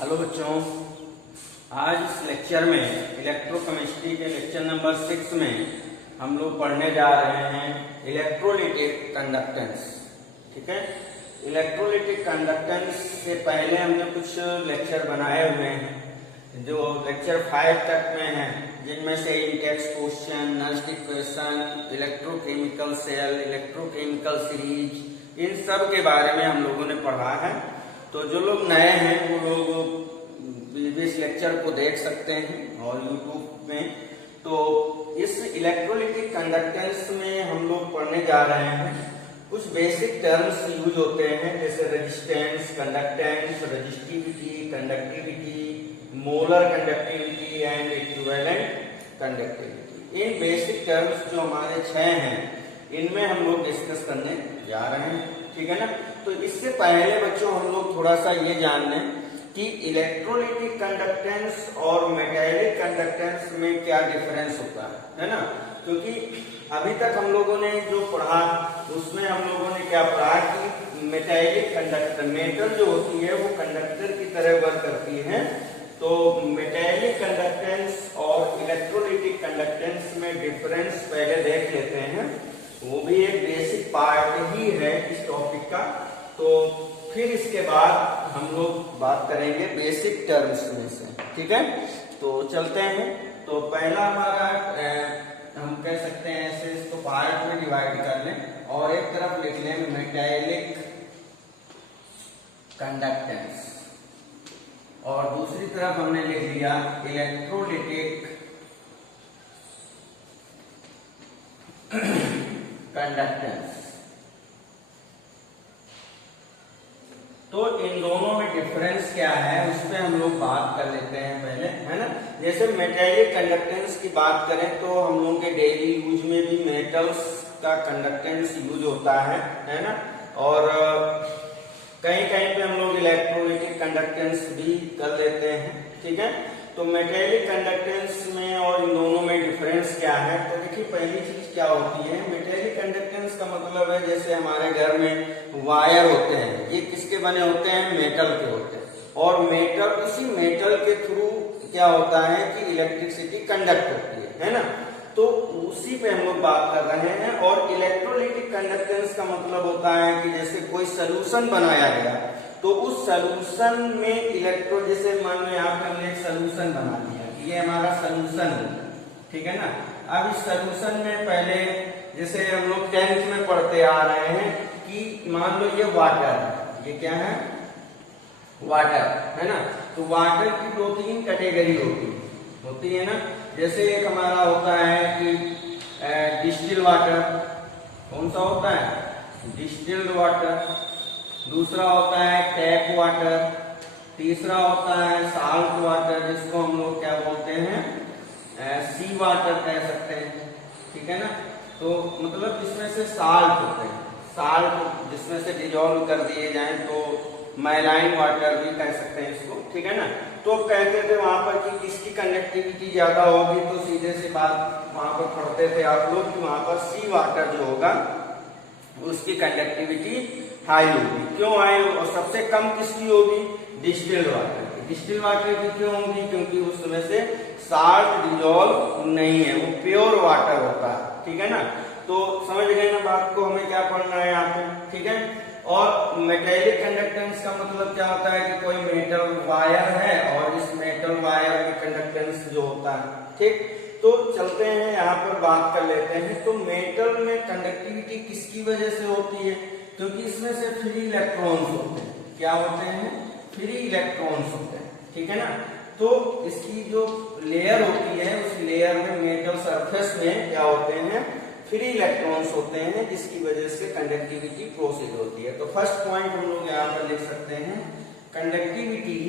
Hello बच्चों, आज इस लेक्चर में इलेक्ट्रोकेमिस्ट्री के लेक्चर नंबर 6 में हम लोग पढ़ने जा रहे हैं इलेक्ट्रोलिटिक कंडक्टेंस। ठीक है, इलेक्ट्रोलिटिक कंडक्टेंस से पहले हमने कुछ लेक्चर बनाए हुए हैं जो लेक्चर 5 तक में हैं, जिनमें से इंटेक्स question, Nernst equation, electrochemical cell, electrochemical series, इन सब के बारे में हम लोगों ने पढ़ा है। तो जो लोग नए हैं वो लोग इस लेक्चर को देख सकते हैं और यूट्यूब में। तो इस इलेक्ट्रोलिटिक कंडक्टेंस में हम लोग पढ़ने जा रहे हैं कुछ बेसिक टर्म्स यूज होते हैं, जैसे resistance, conductance, resistivity, conductivity, molar conductivity and equivalent conductivity. In basic terms जो हमारे 6 हैं, इनमें हम लोग डिस्कस करने जा रहे हैं। ठीक है ना। तो इससे पहले बच्चों हम लोग थोड़ा सा ये जान लें कि इलेक्ट्रोलिटिक कंडक्टेंस और मेटेलिक कंडक्टेंस में क्या डिफरेंस होता है ना। क्योंकि अभी तक हम लोगों ने जो पढ़ा उसमें हम लोगों ने क्या पढ़ा कि मेटेलिक कंडक्टर, मेटल जो होती है वो कंडक्टर की तरह वर्क करती है। तो मेटेलिक कंडक्टेंस और इलेक्ट्रोलिटिक कंडक्टेंस में डिफरेंस पहले देख लेते हैं। वो भी एक बेसिक पार्ट ही है इस टॉपिक का। तो फिर इसके बाद हम लोग बात करेंगे बेसिक टर्म्स में से। ठीक है, तो चलते हैं। तो पहला हमारा हम कह सकते हैं ऐसे इसको पार्ट में डिवाइड कर लें और एक तरफ लिख लें मेटेलिक कंडक्टेंस और दूसरी तरफ हमने लिख लिया इलेक्ट्रोलिटिक कंडक्टेंस। तो इन दोनों में डिफरेंस क्या है उस पर हम लोग बात कर लेते हैं पहले, है ना। जैसे मेटेलिक कंडक्टेंस की बात करें तो हम लोग के डेली यूज में भी मेटल्स का कंडक्टेंस यूज होता है ना। और कहीं कहीं पे हम लोग इलेक्ट्रोलिटिक कंडक्टेंस भी कर लेते हैं। ठीक है, तो मेटेलिक कंडक्टेंस में और इन दोनों में डिफरेंस क्या है। तो देखिए पहली चीज क्या होती है, मेटेलिक कंडक्टेंस का मतलब है जैसे हमारे घर में वायर होते हैं, ये किसके बने होते हैं, मेटल के होते हैं। और मेटल, इसी मेटल के थ्रू क्या होता है कि इलेक्ट्रिसिटी कंडक्ट होती है ना। तो उसी पे हम लोग बात कर रहे हैं। और इलेक्ट्रोलिटिक कंडक्टेंस का मतलब होता है कि जैसे कोई सोल्यूशन बनाया गया तो उस सोल्यूशन में इलेक्ट्रो, जैसे मान लो यहाँ पे हमने एक सोल्यूशन बना दिया, ये हमारा सोल्यूशन है। ठीक है ना। अब इस सोल्यूशन में पहले जैसे हम लोग 10th में पढ़ते आ रहे हैं कि मान लो ये वाटर है, ये क्या है, वाटर है ना। तो वाटर की 2-3 कैटेगरी होती है ना। जैसे एक हमारा होता है कि डिस्टिल वाटर, कौन सा होता है, डिस्टिल्ड वाटर। दूसरा होता है टैप वाटर। तीसरा होता है साल्ट वाटर, जिसको हम लोग क्या बोलते हैं, सी वाटर कह सकते हैं। ठीक है ना। तो मतलब जिसमें से साल्ट होते हैं, साल्ट जिसमें से डिजोल्व कर दिए जाएं तो मैलाइन वाटर भी कह सकते हैं इसको। ठीक है ना। तो कहते थे वहां पर कि किसकी कंडक्टिविटी ज्यादा होगी, तो सीधे से बात वहां पर पढ़ते थे आप लोग कि वहां पर सी वाटर जो होगा उसकी कंडक्टिविटी हाई होगी। क्यों हाई, और सबसे कम किसकी होगी, डिस्टिल्ड वाटर की। डिस्टिल्ड वाटर की क्यों होगी, क्योंकि उसमें से साल्ट डिजोल्व नहीं है, वो प्योर वाटर होता है। ठीक है ना। तो समझ गए ना बात को, हमें क्या पढ़ना है यहाँ पे। ठीक है। और मेटेलिक कंडक्टेंस का मतलब क्या होता है कि कोई मेटल वायर है और इस मेटल वायर में कंडक्टेंस जो होता है। ठीक, तो चलते हैं यहाँ पर बात कर लेते हैं। तो मेटल में कंडक्टिविटी किसकी वजह से होती है, क्योंकि इसमें से फ्री इलेक्ट्रॉन्स होते हैं। क्या होते हैं, फ्री इलेक्ट्रॉन्स होते हैं। ठीक है ना। तो इसकी जो लेयर होती है उस लेयर में मेटल सरफेस में क्या होते हैं, फ्री इलेक्ट्रॉन्स होते हैं, जिसकी वजह से कंडक्टिविटी प्रोसीड होती है। तो फर्स्ट पॉइंट हम लोग यहाँ पर लिख सकते हैं, conductivity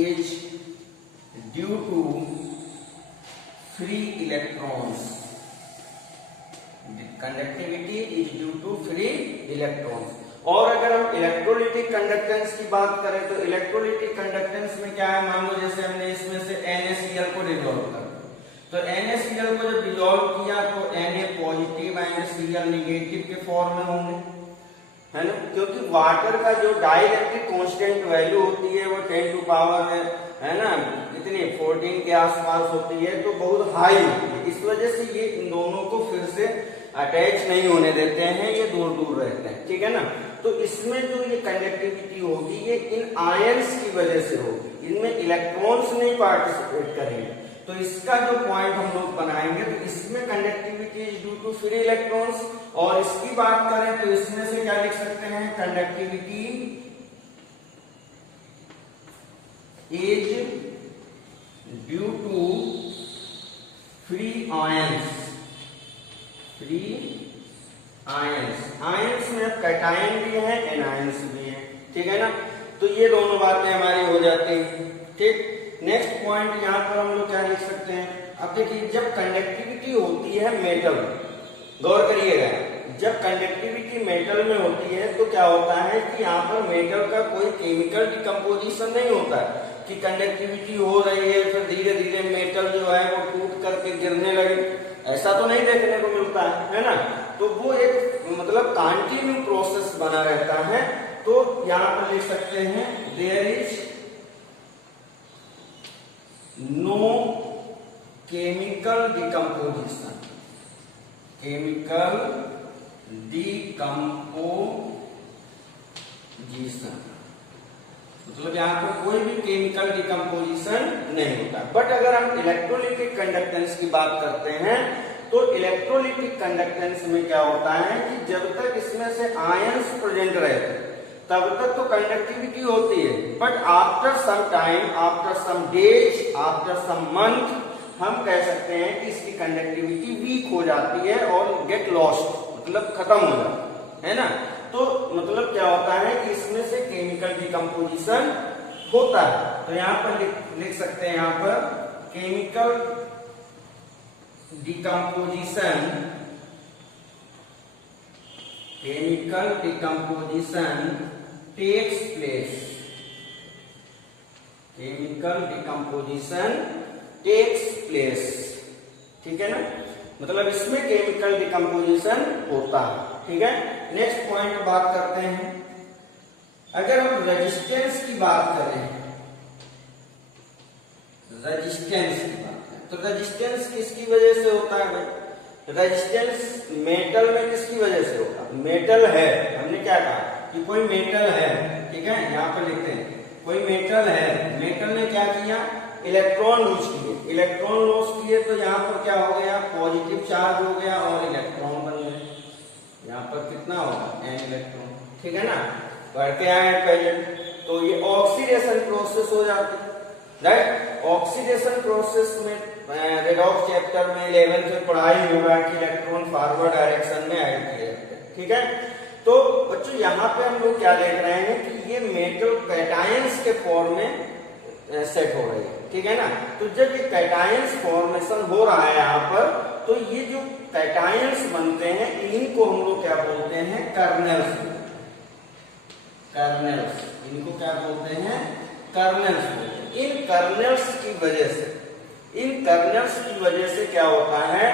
is due to free electrons. Conductivity is due to free electrons. और अगर हम इलेक्ट्रोलिटिक कंडक्टेंस की बात करें तो इलेक्ट्रोलिटिक कंडक्टेंस में क्या है, मान लो जैसे हमने इसमें से NaCl को डिजोल्व कर दिया, तो NaCl को जब डिजोल्व किया तो Na positive and Cl negative के फॉर्म में होंगे, है ना, क्योंकि वाटर का जो डाइलेक्ट्रिक कांस्टेंट वैल्यू होती है वो 10 टू पावर है ना इतनी 14 के आसपास होती है, तो बहुत हाई होती है। इस वजह से ये इन दोनों को फिर से अटैच नहीं होने देते हैं, ये दूर दूर रहते हैं, ठीक है ना। तो इसमें जो ये कंडक्टिविटी होगी ये इन आयंस की वजह से होगी, इनमें इलेक्ट्रॉन्स नहीं पार्टिसिपेट करेंगे। तो इसका जो पॉइंट हम लोग बनाएंगे तो इसमें conductivity is due to free electrons, और इसकी बात करें तो इसमें से क्या लिख सकते हैं, conductivity is due to free ions. Free ions, ions में अब कैटायन भी है एनायंस भी है, ठीक है ना। तो ये दोनों बातें हमारी हो जाती हैं, ठीक। नेक्स्ट पॉइंट यहाँ पर हम लोग क्या लिख सकते हैं, अब देखिए जब कंडक्टिविटी होती है मेटल, गौर करिएगा, जब कंडक्टिविटी मेटल में होती है तो क्या होता है कि यहाँ पर मेटल का कोई केमिकल डिकम्पोजिशन नहीं होता है कि कंडक्टिविटी हो रही है फिर धीरे धीरे मेटल जो है वो टूट करके गिरने लगे, ऐसा तो नहीं देखने को मिलता है ना। तो वो एक मतलब कंटिन्यू प्रोसेस बना रहता है। तो यहां पर लिख सकते हैं there is no chemical decomposition, chemical decomposition, मतलब यहाँ पर कोई भी केमिकल डिकम्पोजिशन नहीं होता। बट अगर हम इलेक्ट्रोलिटिक कंडक्टेंस की बात करते हैं तो इलेक्ट्रोलिटिक कंडक्टेंस में क्या होता है कि जब तक इसमें से आयंस प्रेजेंट रहते तब तक तो कंडक्टिविटी होती है, but after some time, after some days, after some month हम कह सकते हैं कि इसकी कंडक्टिविटी वीक हो जाती है और गेट लॉस्ट, मतलब खत्म हो जाती है ना। तो मतलब क्या होता है कि इसमें से केमिकल डिकम्पोजिशन होता है। तो यहां पर लिख सकते हैं, यहां पर chemical decomposition, chemical decomposition takes place, chemical decomposition takes place, ठीक है ना, मतलब इसमें केमिकल डिकम्पोजिशन होता है, ठीक है। नेक्स्ट पॉइंट बात करते हैं, अगर हम रेजिस्टेंस की बात करें, रेजिस्टेंस की बात करें तो रेजिस्टेंस किसकी वजह से होता है भाई, रेजिस्टेंस मेटल में किसकी वजह से होगा, मेटल है, हमने क्या कहा कि कोई मेटल है, ठीक है, यहाँ पर लिखते हैं कोई मेटल है, मेटल ने क्या किया, इलेक्ट्रॉन लूज किए, इलेक्ट्रॉन लूज किए तो यहाँ पर क्या हो गया, पॉजिटिव चार्ज हो गया और इलेक्ट्रॉन बन गए, यहाँ पर कितना होगा n इलेक्ट्रॉन, ठीक है ना, बढ़ते आए पहले। तो ये ऑक्सीडेशन प्रोसेस हो जाती है, राइट। ऑक्सीडेशन प्रोसेस में रेडॉक्स चैप्टर में 11th में पढ़ाई होगा कि इलेक्ट्रॉन फॉरवर्ड डायरेक्शन में ऐड किए जाते हैं, ठीक है। तो बच्चों यहाँ पे हम लोग क्या देख रहे हैं कि ये मेटल कैटायंस के फॉर्म में सेट हो रही है, ठीक है ना। तो जब ये कैटायंस फॉर्मेशन हो रहा है यहाँ पर, तो ये जो कैटायंस बनते हैं इनको हम लोग क्या बोलते हैं, कर्नेल्स, कर्नेल्स, इनको क्या बोलते हैं, कर्नेल्स बोलते हैं। इन कर्नेल्स की वजह से, इन कर्नेल्स की वजह से क्या होता है,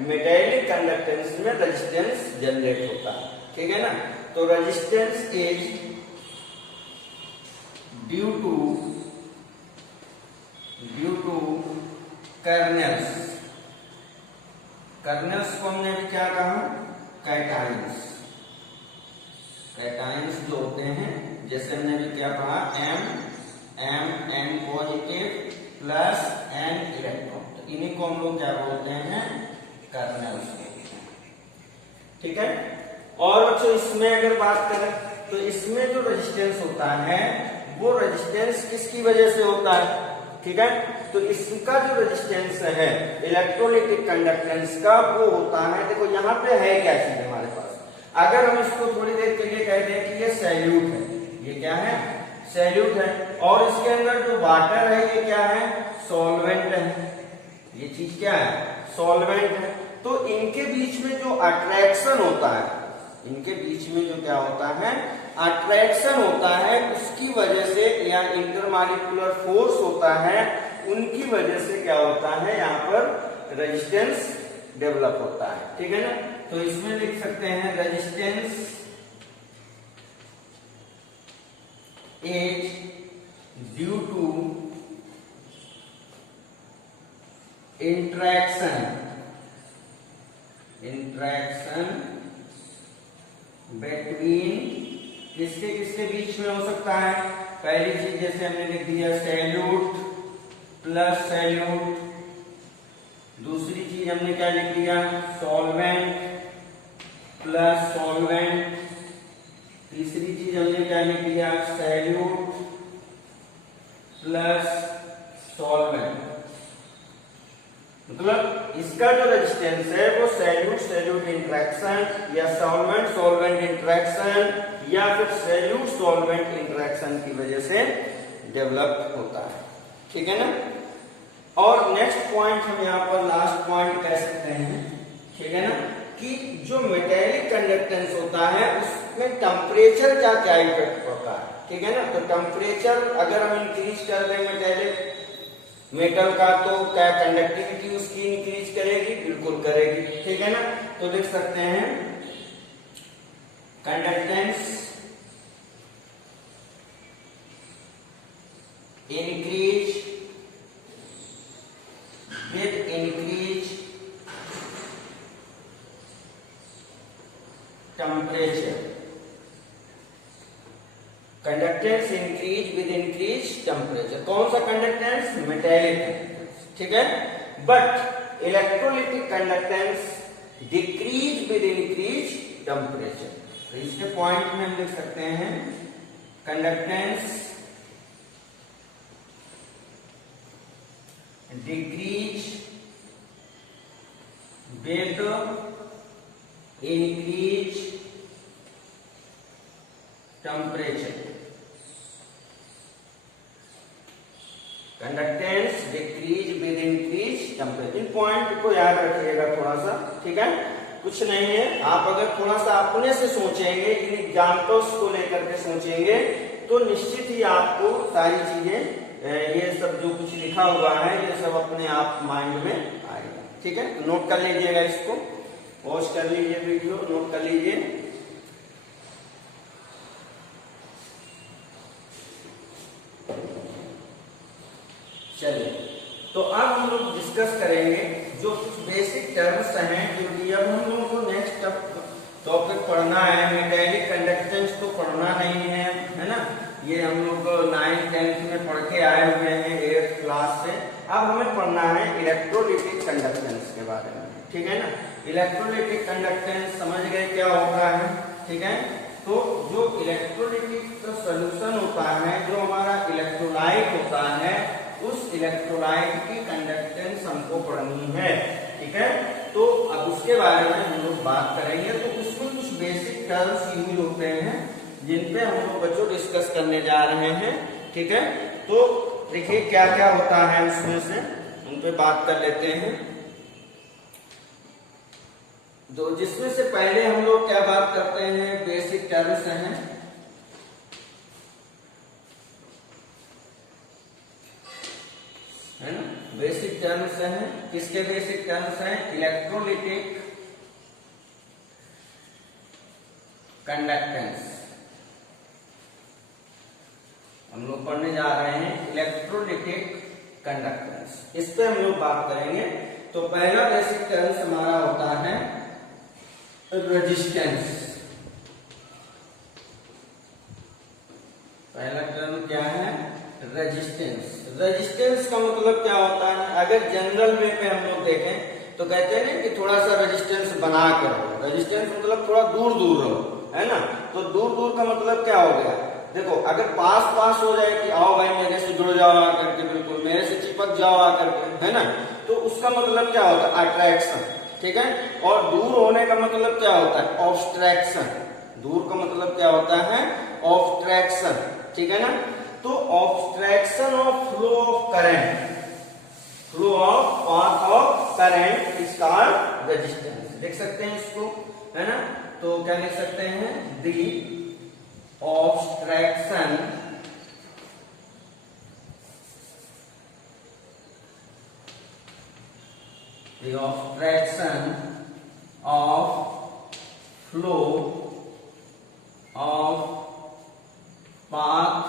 मेटेलिक कंडक्टेंस में रेजिस्टेंस जनरेट होता है, ठीक है ना। तो resistance is due to kernels, kernels को हमने भी क्या कहा, कैटायंस, कैटायंस जो होते हैं, जैसे हमने भी क्या पढ़ा, N positive plus N electron, तो इन्हीं को हम लोग क्या बोलते हैं, कर्नेल्स, ठीक है। और बच्चों इसमें अगर बात करें तो इसमें जो रेजिस्टेंस होता है वो रेजिस्टेंस किसकी वजह से होता है, ठीक है। तो इसका जो रेजिस्टेंस है इलेक्ट्रोलिटिक कंडक्टेंस का वो होता है, देखो यहाँ पे है क्या चीज हमारे पास, अगर हम इसको थोड़ी देर के लिए कह दें कि ये सैल्यूट है, ये क्या है, सैल्यूट है, और इसके अंदर जो वाटर है ये क्या है, सॉल्वेंट है, ये चीज क्या है, सॉल्वेंट है। तो इनके बीच में जो अट्रैक्शन होता है, इनके बीच में जो क्या होता है, अट्रैक्शन होता है, उसकी वजह से या इंटरमॉलिक्यूलर फोर्स होता है, उनकी वजह से क्या होता है, यहाँ पर रेजिस्टेंस डेवलप होता है, ठीक है ना। तो इसमें लिख सकते हैं resistance is due to interaction between किसके किसके बीच में हो सकता है। पहली चीज जैसे हमने लिख दिया सैल्यूट प्लस सैल्यूट, दूसरी चीज हमने क्या लिख दिया सॉल्वेंट प्लस सॉल्वेंट, तीसरी चीज हमने क्या लिख दिया सैल्यूट प्लस सॉल्वेंट। मतलब इसका जो रेजिस्टेंस है वो सैल्यूट सैल्यूट इंटरेक्शन या सॉल्वेंट सॉल्वेंट इंटरेक्शन या फिर सैल्यूट सॉल्वेंट इंटरेक्शन की वजह से डेवलप होता है। ठीक है ना। और नेक्स्ट पॉइंट हम यहाँ पर लास्ट पॉइंट कह सकते हैं, ठीक है ना, कि जो मेटेलिक कंडक्टेंस होता है उसमें टेम्परेचर का क्या इफेक्ट पड़ता है। ठीक है ना। तो टेम्परेचर अगर हम इंक्रीज कर दें मेटेलिक मेटल का तो क्या कंडक्टिविटी उसकी इंक्रीज करेगी, बिल्कुल करेगी। ठीक है ना। तो लिख सकते हैं conductance increase with increased temperature, conductance increase with increase temperature. कौन सा कंडक्टेंस मेटेलिक कंडक्टेंस। ठीक है। But electrolytic conductance decrease with increase temperature. तो इसके पॉइंट में हम लिख सकते हैं conductance decrease with increase temperature. Conductance decrease with increase temperature. In point को याद रखिएगा थोड़ा सा। ठीक है। कुछ नहीं है, आप अगर थोड़ा सा अपने से सोचेंगे, इन एग्जाम्पल्स को लेकर के सोचेंगे तो निश्चित ही आपको सारी चीजें ये सब जो कुछ लिखा हुआ है ये सब अपने आप माइंड में आएगा। ठीक है। नोट कर लीजिएगा, इसको पॉज कर लीजिए, वीडियो नोट कर लीजिए। चलिए, तो अब हम लोग डिस्कस करेंगे जो कुछ बेसिक टर्म्स हैं, क्योंकि अब हम लोगों को नेक्स्ट टॉपिक पढ़ना है। मेटेलिक कंडक्टेंस तो पढ़ना नहीं है ना। ये हम लोग 9th 10th में पढ़ के आए हुए हैं 8th क्लास से। अब हमें पढ़ना है इलेक्ट्रोलिटिक कंडक्टेंस के बारे में। ठीक है ना। इलेक्ट्रोलिटिक कंडक्टेंस समझ गए क्या होता है। ठीक है। तो जो इलेक्ट्रोलिटिक सोल्यूशन होता है, जो हमारा इलेक्ट्रोलाइट होता है, उस इलेक्ट्रोलाइट की कंडक्टेंस हमको पढ़नी है। ठीक है। तो अब उसके बारे में हम लोग बात करेंगे। तो उसमें कुछ बेसिक टर्म्स यूज होते हैं जिन पे हम लोग बच्चों डिस्कस करने जा रहे हैं। ठीक है। तो देखिए क्या क्या होता है उसमें से, उन पे बात कर लेते हैं। तो जिसमें से पहले हम लोग क्या बात करते हैं, बेसिक टर्म्स हैं। है ना। बेसिक टर्म्स हैं। किसके बेसिक टर्म्स हैं? Electrolytic conductance. हम लोग पढ़ने जा रहे हैं इलेक्ट्रोलिटिक कंडक्टेंस। इस पे हम लोग बात करेंगे। तो पहला बेसिक टर्म्स हमारा होता है रेजिस्टेंस। पहला टर्म क्या है? रेजिस्टेंस। रेजिस्टेंस का मतलब क्या होता है? अगर जनरल वे पे हम लोग देखें तो कहते हैं ना कि थोड़ा सा रेजिस्टेंस बना कर रहो। रेजिस्टेंस मतलब थोड़ा दूर दूर रहो, है ना। तो दूर दूर का मतलब क्या हो गया? देखो, अगर पास पास हो जाए कि आओ भाई मेरे से जुड़ जाओ आकर के, बिल्कुल मेरे से चिपक जाओ आकर के, है ना, तो उसका मतलब क्या होता है? अट्रैक्शन। ठीक है। और दूर होने का मतलब क्या होता है? ऑब्स्ट्रैक्शन। दूर का मतलब क्या होता है? ऑब्स्ट्रैक्शन। ठीक है ना। तो obstruction of flow of current, flow of path of current is called resistance. लिख सकते हैं इसको, है ना। तो क्या लिख सकते हैं? दी obstruction of flow of path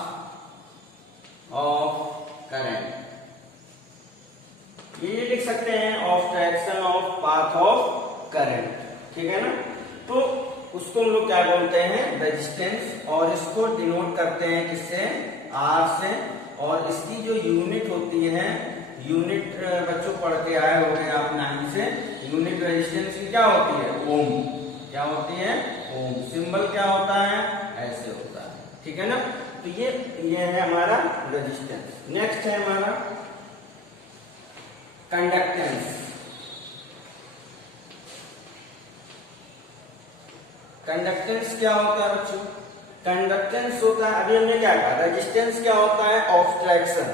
बोलते हैं रेजिस्टेंस, और इसको डिनोट करते हैं किससे, आर से। और इसकी जो यूनिट होती है, यूनिट बच्चों पढ़ के आए होंगे आप 9 से, यूनिट रेजिस्टेंस की क्या होती है, ओम। क्या होती है, ओम। सिंबल क्या होता है, ऐसे होता है, ठीक है ना। तो ये है हमारा रेजिस्टेंस। नेक्स्ट है हमारा कंडक्टेंस। कंडक्टेंस क्या होता है बच्चों, कंडक्टेंस होता है, अभी हमने क्या कहा, रेजिस्टेंस क्या होता है, ऑब्स्ट्रैक्शन,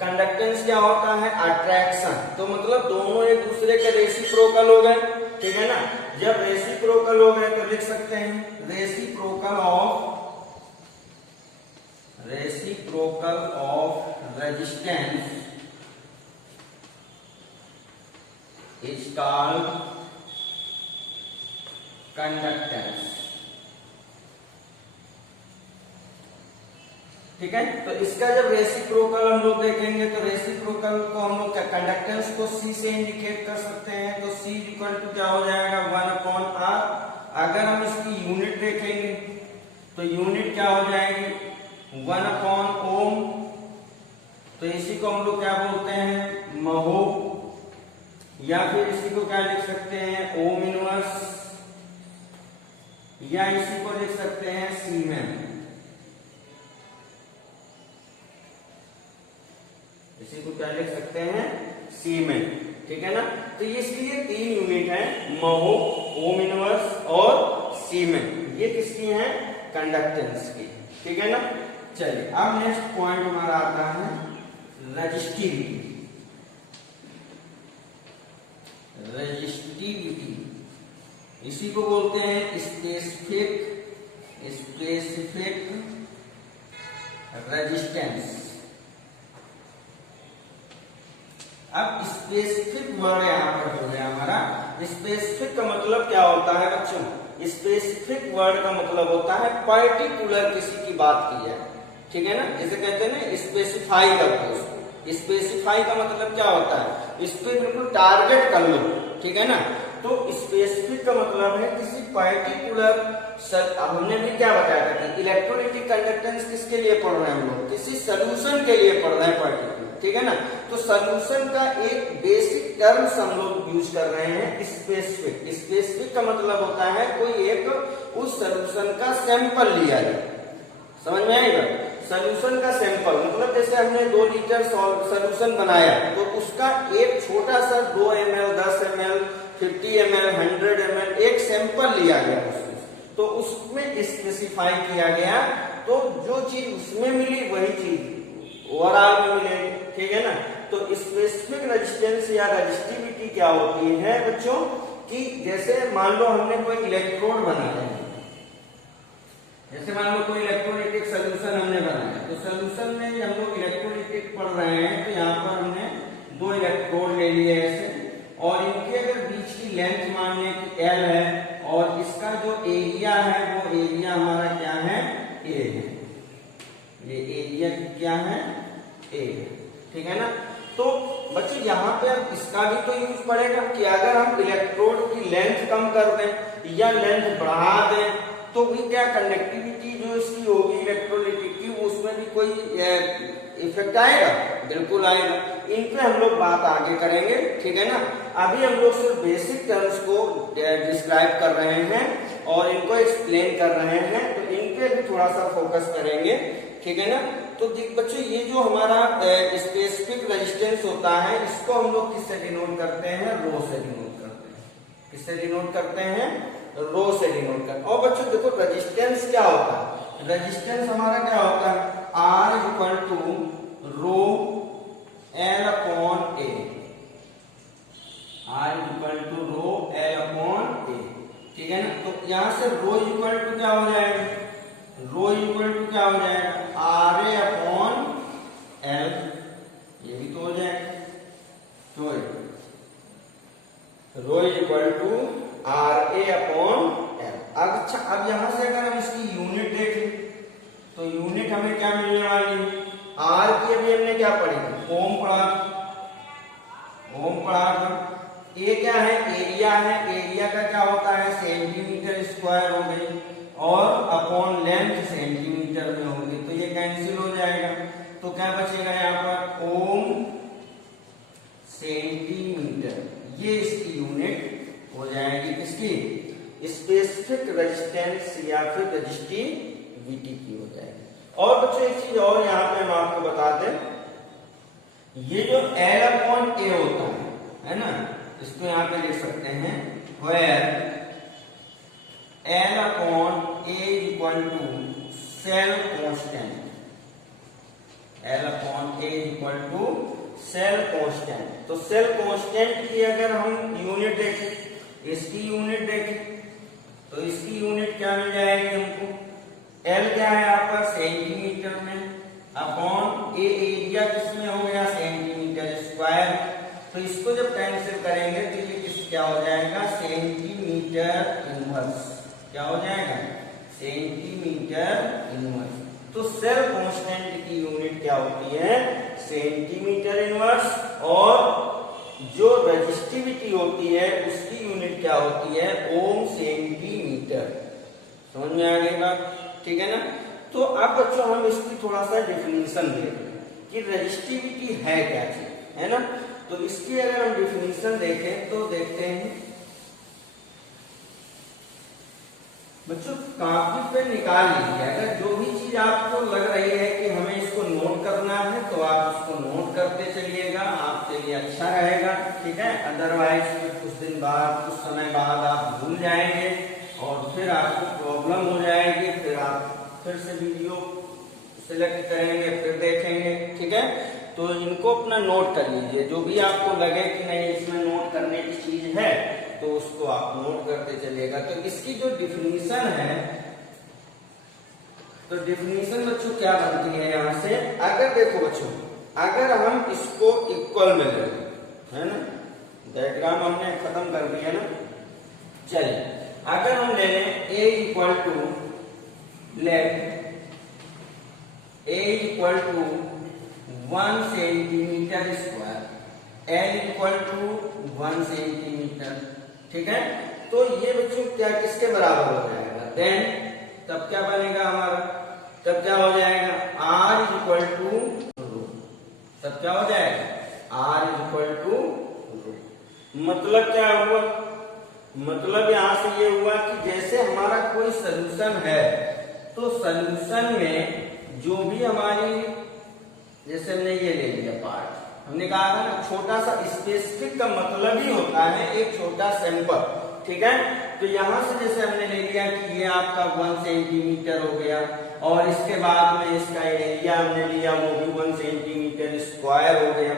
कंडक्टेंस क्या होता है, अट्रैक्शन। तो मतलब दोनों एक दूसरे के रेसिप्रोकल हो गए, ठीक है ना। जब रेसिप्रोकल हो गए तो लिख सकते हैं reciprocal of resistance is called conductance, ठीक है। तो इसका जब रेसिप्रोकल हम लोग देखेंगे तो रेसिप्रोकल को हम लोग कंडक्टेंस को C से इंडिकेट कर सकते हैं। तो C इक्वल टू क्या हो जाएगा, 1/r। अगर हम इसकी यूनिट देखेंगे तो यूनिट क्या हो जाएगी, 1/ओम। तो इसी को हम लोग क्या बोलते हैं, महो, या फिर इसी को क्या लिख सकते हैं, ओम इनवर्स, या इसी को लिख सकते हैं सीमेन। इसी को क्या लिख सकते हैं, सीमेन, ठीक है ना। तो ये इसके लिए 3 यूनिट है, महो, ओम इनवर्स और सीमेन। ये किसकी है, कंडक्टेंस की, ठीक है ना। चलिए अब नेक्स्ट पॉइंट हमारा आता है रजिस्टिविटी। रजिस्टिविटी इसी को बोलते हैं स्पेसिफिक रेजिस्टेंस। अब स्पेसिफिक वर्ड यहाँ पर जो है हमारा, स्पेसिफिक का मतलब क्या होता है बच्चों, स्पेसिफिक वर्ड का मतलब होता है पर्टिकुलर किसी की बात की है, ठीक है ना। जैसे कहते हैं ना स्पेसिफाई करते उसको, स्पेसिफाई का मतलब क्या होता है, इस पे बिल्कुल टारगेट कर लो, ठीक है ना। तो स्पेसिफिक का मतलब है किसी पर्टिकुलर, अब हमने भी क्या बताया था कि इलेक्ट्रोलिटिक कंडक्टेंस किसके लिए पढ़ रहे हैं हम लोग, किसी सोल्यूशन के लिए पढ़ रहे हैं पर्टिकुलर, ठीक है ना। तो सोल्यूशन का एक बेसिक टर्म्स हम लोग यूज कर रहे हैं स्पेसिफिक। स्पेसिफिक का मतलब होता है कोई एक उस सोल्यूशन का सैंपल लिया जाए, समझ में आएगा। सोल्यूशन का सैंपल मतलब जैसे हमने 2 लीटर सोल्यूशन बनाया तो उसका एक छोटा सा 2 ml, 10 ml, 50 ml, 100 ml एक सैंपल लिया गया उसमें, तो उसमें स्पेसिफाई किया गया। तो जो चीज उसमें मिली वही चीज ओवरऑल में मिलेगी, ठीक है ना। तो स्पेसिफिक रेजिस्टेंस या रेजिस्टिविटी क्या होती है बच्चों, कि जैसे मान लो हमने कोई इलेक्ट्रोड बनाया है, जैसे मान लो कोई इलेक्ट्रोलिटिक सोल्यूशन हमने बनाया, तो सोल्यूशन में हम लोग इलेक्ट्रोलिटिक पढ़ रहे हैं, तो यहाँ पर हमने 2 इलेक्ट्रोड ले लिए ऐसे, और इनके अगर बीच की लेंथ मान लें कि L है, और इसका जो एरिया है वो एरिया हमारा क्या है, A है। ये एरिया क्या है, A है, ठीक है ना। तो बच्चों यहाँ पे अब इसका भी तो यूज पड़ेगा कि अगर हम इलेक्ट्रोड की लेंथ कम कर दें या लेंथ बढ़ा दें तो भी क्या कंडक्टिविटी जो इसकी होगी इलेक्ट्रोलिटिक की, उसमें भी कोई इफेक्ट आएगा, बिल्कुल आएगा। इन पे हम लोग बात आगे करेंगे, ठीक है ना। अभी हम लोग सिर्फ बेसिक टर्म्स को डिस्क्राइब कर रहे हैं और इनको एक्सप्लेन कर रहे हैं, तो इन पे भी थोड़ा सा फोकस करेंगे, ठीक है ना। तो बच्चों ये जो हमारा स्पेसिफिक रेजिस्टेंस होता है, इसको हम लोग किससे डिनोट करते हैं, रो से डिनोट करते हैं। किससे डिनोट करते हैं, रो से डिनोट करते हैं। और बच्चों देखो रेजिस्टेंस क्या होता है, रेजिस्टेंस हमारा क्या होता है, R equal to rho L upon A, R equal to rho L upon A, ठीक है ना। तो यहां से रो इक्वल टू क्या हो जाएगा, रो इक्वल टू क्या हो जाएगा, RA अपॉन L, ये भी तो हो जाएगा। तो rho equal to RA upon L। अच्छा अब यहां से अगर हम इसकी यूनिट देखें तो यूनिट हमें क्या मिलने वाली है, R की अभी हमने क्या पढ़ी, ओम पढ़ा था। A क्या है, एरिया है, एरिया का क्या होता है सेंटीमीटर स्क्वायर हो गई, और अपॉन लेंथ सेंटीमीटर में होगी, तो ये कैंसिल हो जाएगा। तो क्या बचेगा यहाँ पर, ओम सेंटीमीटर, ये इसकी यूनिट हो जाएगी, किसकी, स्पेसिफिक रेजिस्टेंस या फिर रेजिस्टिविटी की हो जाएगी। और बच्चों एक चीज और यहाँ पे हम आपको बता दें, ये जो L अपॉन A होता है ना, इसको यहाँ पे लिख सकते हैं, where L upon A equal to cell constant, L upon A equal to cell constant. तो सेल कांस्टेंट की अगर हम यूनिट देखें, इसकी यूनिट देखें, तो इसकी यूनिट क्या मिल जाएगी हमको, L क्या है यहाँ पर, सेंटीमीटर में, अपॉन A एरिया किसमें हो गया, सेंटीमीटर स्क्वायर। तो इसको जब कैंसिल करेंगे तो ये क्या हो जाएगा, सेंटीमीटर इनवर्स, क्या हो जाएगा, सेंटीमीटर इनवर्स। तो सेल कांस्टेंट की यूनिट क्या होती है, सेंटीमीटर इनवर्स, और जो रेजिस्टिविटी होती है उसकी यूनिट क्या होती है, ओम सेंटीमीटर। समझ में आ गई बात, ठीक है ना। तो अब बच्चों हम इसकी थोड़ा सा डेफिनेशन देख रहे हैं कि रेजिस्टिविटी है क्या चीज, है ना। तो इसकी अगर हम डेफिनेशन देखें तो देखते हैं बच्चों, कॉपी पे निकाल लीजिए। अगर जो भी चीज आपको लग रही है कि हमें इसको नोट करना है तो आप इसको नोट करते चलिएगा, आपके लिए अच्छा रहेगा, ठीक है। अदरवाइज कुछ दिन बाद, कुछ समय बाद आप भूल जाएंगे और फिर आपको प्रॉब्लम हो जाएगी, फिर आप फिर से वीडियो सिलेक्ट करेंगे, फिर देखेंगे, ठीक है। तो इनको अपना नोट कर लीजिए, जो भी आपको लगे कि नहीं इसमें नोट करने की चीज है तो उसको आप नोट करते चलिएगा। तो इसकी जो डिफिनीशन है, तो डिफिनीशन बच्चों क्या बनती है यहाँ से, अगर देखो बच्चों, अगर हम इसको इक्वल में ले लें, है ना, डायग्राम हमने खत्म कर दिया ना, चलिए अगर हम ले लें A equal to let A equal to 1 centimetre square, L equal to 1 centimetre, ठीक है। तो ये बच्चों क्या किसके बराबर हो जाएगा, देन तब क्या बनेगा हमारा, तब क्या हो जाएगा, R इक्वल टू रो, तब क्या हो जाएगा, R इक्वल टू रो। मतलब क्या हुआ, मतलब यहां से ये हुआ कि जैसे हमारा कोई सॉल्यूशन है तो सॉल्यूशन में जो भी हमारी, जैसे हमने ये ले लिया पार्ट, हमने कहा था ना छोटा सा, स्पेसिफिक का मतलब ही होता है एक छोटा सैंपल, ठीक है। तो यहां से जैसे हमने ले लिया कि ये आपका 1 सेंटीमीटर हो गया, और इसके बाद में इसका एरिया हमने लिया वो भी 1 सेंटीमीटर स्क्वायर हो गया,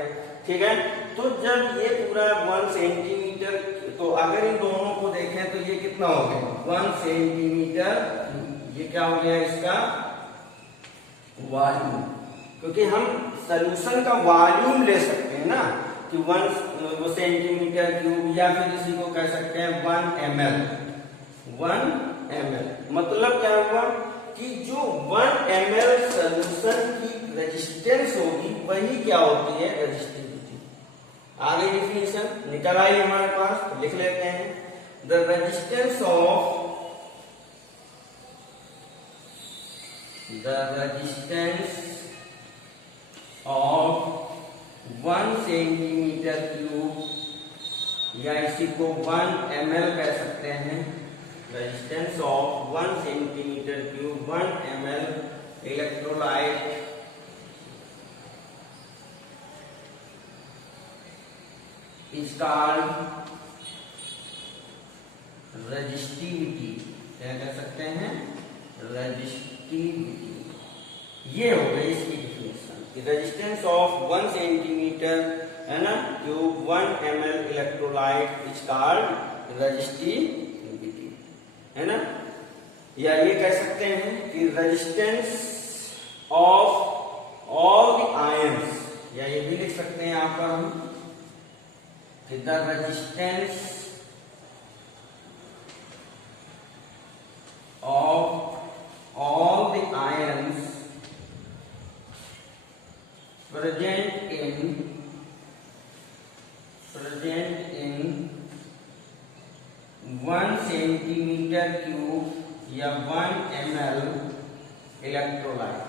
ठीक है। तो जब ये पूरा 1 सेंटीमीटर, तो अगर इन दोनों को देखें तो ये कितना हो गया, 1 सेंटीमीटर, ये क्या हो गया इसका वॉल्यूम, क्योंकि हम सॉल्यूशन का वॉल्यूम ले सकते हैं ना, कि 1 सेंटीमीटर क्यूब, या फिर इसी को कह सकते हैं 1 ml, 1 ml। मतलब क्या हुआ कि जो 1 ml सॉल्यूशन की रेजिस्टेंस होगी वही क्या होती है, रेजिस्टिविटी। आगे डिफिनेशन निकल आई हमारे पास, तो लिख लेते हैं, the resistance of of 1 centimetre cube, या इसी को 1 ml कह सकते हैं, resistance of 1 centimetre cube 1 ml electrolyte is called resistivity, क्या कह सकते हैं, रेजिस्टिविटी। ये हो गई इसकी डिफिनेशन, रेजिस्टेंस ऑफ 1 सेंटीमीटर, है ना, cube 1 ml electrolyte is called resistivity, है ना। या ये कह सकते हैं कि resistance of all the ions, या ये भी लिख सकते हैं यहाँ पर हम, the resistance of all the ions present in 1 centimeter cube या 1 इलेक्ट्रोलाइट।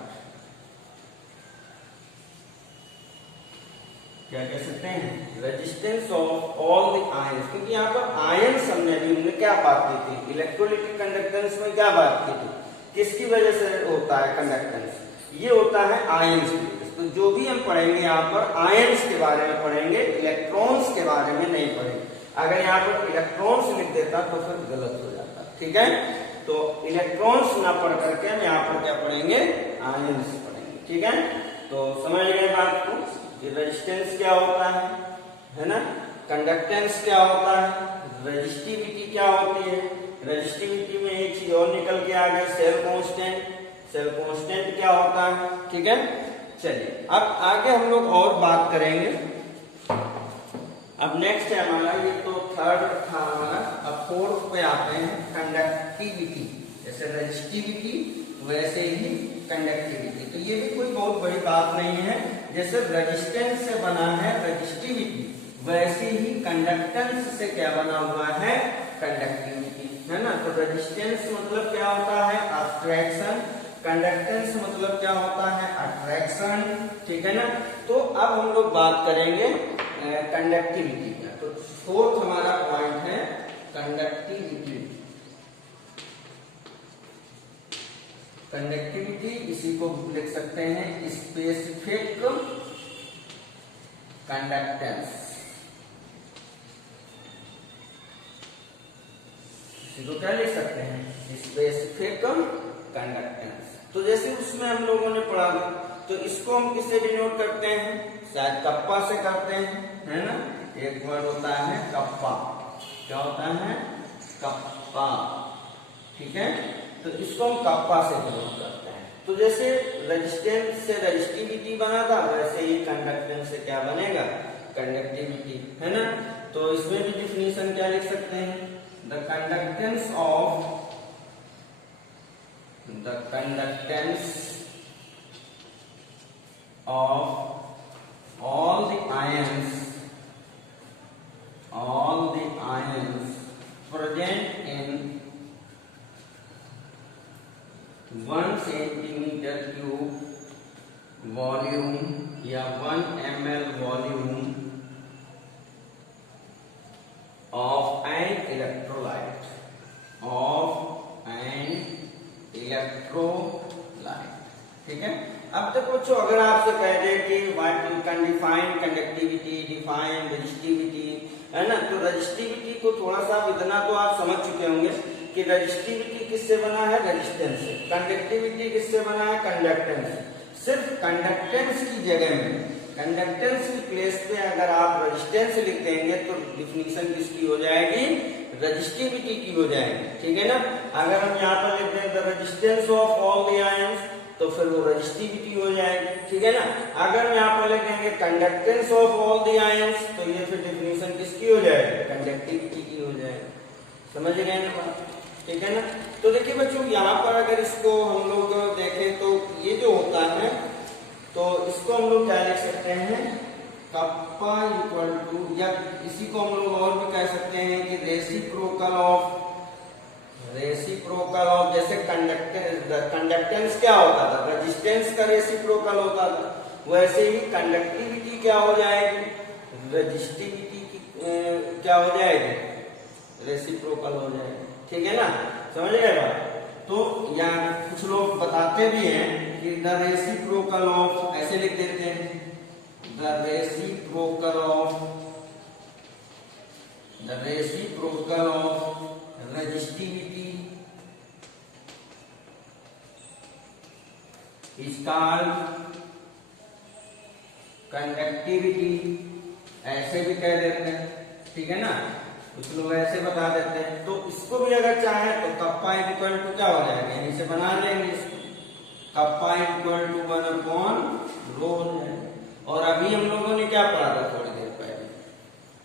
क्या कह सकते हैं? Resistance of all the ions, क्योंकि यहाँ पर आयंस हमने क्या बात की थी, इलेक्ट्रोलिटिक कंडक्टेंस में क्या बात की थी, किसकी वजह से होता है कंडक्टेंस, ये होता है आयंस की वजह से। तो जो भी हम पढ़ेंगे यहाँ पर आयंस के बारे में पढ़ेंगे, इलेक्ट्रॉन्स के बारे में नहीं पढ़ेंगे। अगर यहाँ पर इलेक्ट्रॉन्स लिख देता तो फिर गलत हो जाता, ठीक है। तो इलेक्ट्रॉन्स ना पढ़ करके हम यहाँ पर क्या पढ़ेंगे, आयंस पढ़ेंगे, ठीक है। तो समझ गए बात को कि रेजिस्टेंस क्या होता है ना, कंडक्टेंस क्या होता है, रेजिस्टिविटी क्या होती है। रेजिस्टिविटी में एक चीज और निकल के आ गई, सेल कांस्टेंट। सेल कांस्टेंट क्या होता है, ठीक है। चलिए अब आगे हम लोग और बात करेंगे। अब नेक्स्ट है हमारा, ये तो थर्ड था हमारा, अब फोर्थ पे आते हैं, कंडक्टिविटी। जैसे रेजिस्टिविटी वैसे ही कंडक्टिविटी। तो ये भी कोई बहुत बड़ी बात नहीं है, जैसे रेजिस्टेंस से बना है रेजिस्टिविटी, वैसे ही कंडक्टेंस से क्या बना हुआ है, कंडक्टिविटी, है ना। तो रेजिस्टेंस मतलब क्या होता है, अट्रैक्शन। कंडक्टेंस मतलब क्या होता है, अट्रैक्शन, ठीक है ना। तो अब हम लोग बात करेंगे कंडक्टिविटी का। तो फोर्थ हमारा पॉइंट है कंडक्टिविटी। कंडक्टिविटी इसी को लिख सकते हैं स्पेसिफिक कंडक्टेंस, इसी को क्या लिख सकते हैं, स्पेसिफिक कंडक्टेंस। तो जैसे उसमें हम लोगों ने पढ़ा था, तो इसको हम किससे डिनोट करते हैं, शायद कप्पा से करते हैं, है ना। एक वर्ड होता है कप्पा, क्या होता है, कप्पा, ठीक है। तो इसको हम कप्पा से डिनोट करते हैं। तो जैसे रेजिस्टेंस से रेजिस्टिविटी बना था, वैसे ही कंडक्टेंस से क्या बनेगा, कंडक्टिविटी, है ना। तो इसमें भी डिफिनीशन क्या लिख सकते हैं, the conductance of all the ions present in 1 centimeter cube volume या 1 ml volume of an electrolyte, ठीक है। अब तक बच्चों अगर आपसे कह दे कि what you can define conductivity, define resistivity, है ना। तो रेजिस्टिविटी को थोड़ा सा इतना तो आप समझ चुके होंगे कि रेजिस्टिविटी किससे बना है, रेजिस्टेंस से। कंडक्टिविटी किससे बना है, कंडक्टेंस से। सिर्फ कंडक्टेंस की जगह में, कंडक्टेंस की प्लेस पे अगर आप रेजिस्टेंस लिख देंगे तो डिफिनीशन किसकी हो जाएगी, रेजिस्टिविटी की हो जाएगी, ठीक है ना। अगर हम यहाँ पर लिख दें the resistance of all the ions, तो फिर वो रेजिस्टिविटी हो जाएगी, ठीक है ना। अगर हम यहाँ पर लिख देंगे conductance of all the ions, तो ये फिर डिफिनीशन किसकी हो जाएगी, कंडक्टिविटी की हो जाएगी। समझ गए ना बात, ठीक है ना। तो देखिए बच्चों, यहाँ पर अगर इसको हम लोग देखें तो ये जो होता है, तो इसको हम लोग क्या लिख सकते हैं, कप्पा इक्वल टू, या इसी को हम लोग और भी कह सकते हैं कि रेसिप्रोकल ऑफ, जैसे कंडक्टेंस क्या होता था, रेजिस्टेंस का रेसिप्रोकल होता था, वैसे ही कंडक्टिविटी क्या हो जाएगी, रेजिस्टिविटी की क्या हो जाएगी, रेसिप्रोकल हो जाएगी, ठीक है ना। समझ गए बात। तो यहाँ कुछ लोग बताते भी हैं कि द रेसिप्रोकल ऑफ, ऐसे लिख देते हैं, the reciprocal of resistivity is called conductivity, ऐसे भी कह देते हैं, ठीक है ना। कुछ लोग ऐसे बता देते हैं। तो इसको भी अगर चाहे तो कप्पा इक्वल टू क्या हो जाएगा, यहीं से बना लेंगे इसको, कप्पा इक्वल टू 1/ρ हो जाएगा। और अभी हम लोगों ने क्या पढ़ा था थोड़ी देर पहले,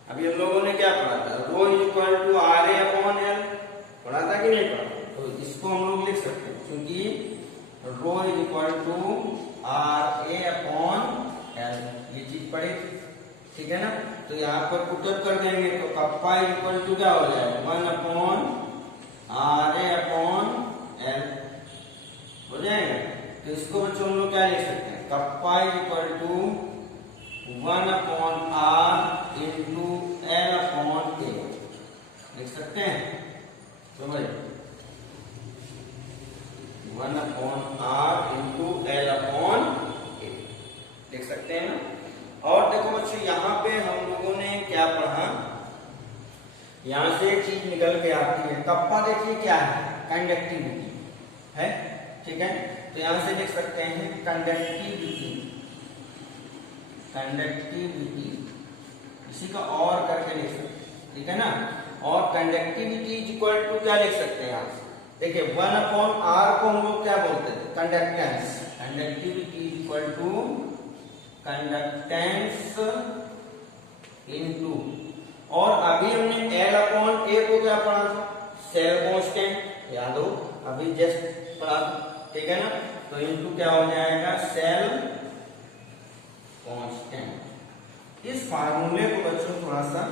अभी हम लोगों ने क्या पढ़ा था, ρ इक्वल टू RA/L, पढ़ा था कि नहीं पढ़ा। तो इसको हम लोग लिख सकते हैं, क्योंकि ρ इक्वल टू RA/L, ये चीज पढ़ी, ठीक है ना। तो यहाँ पर पुटअप कर देंगे तो कप्पा इक्वल टू क्या हो जाएगा, 1/RA/L हो जाएगा। तो इसको बच्चों हम लोग क्या लिख सकते हैं, kappa is equal to 1/r into L/A लिख सकते हैं। तो भाई 1/r इंटू L/A लिख सकते हैं ना। और देखो बच्चों यहाँ पे हम लोगों ने क्या पढ़ा, यहाँ से एक चीज निकल के आती है, कप्पा देखिए क्या है, कंडक्टिविटी है, ठीक है। तो यहाँ से लिख सकते हैं कंडक्टिविटी, कंडक्टिविटी इसी का और करके लिख सकते हैं, ठीक है ना। और कंडक्टिविटी इज इक्वल टू क्या लिख सकते हैं यहाँ से, देखिए 1/r को हम लोग क्या बोलते थे, conductance, conductivity is equal to conductance into, और अभी हमने L/A को क्या पढ़ा था, सेल कांस्टेंट, याद हो अभी जस्ट पढ़ा, ठीक है ना। तो इनटू क्या हो जाएगा, सेल कांस्टेंट। इस फार्मूले को बच्चों थोड़ा सा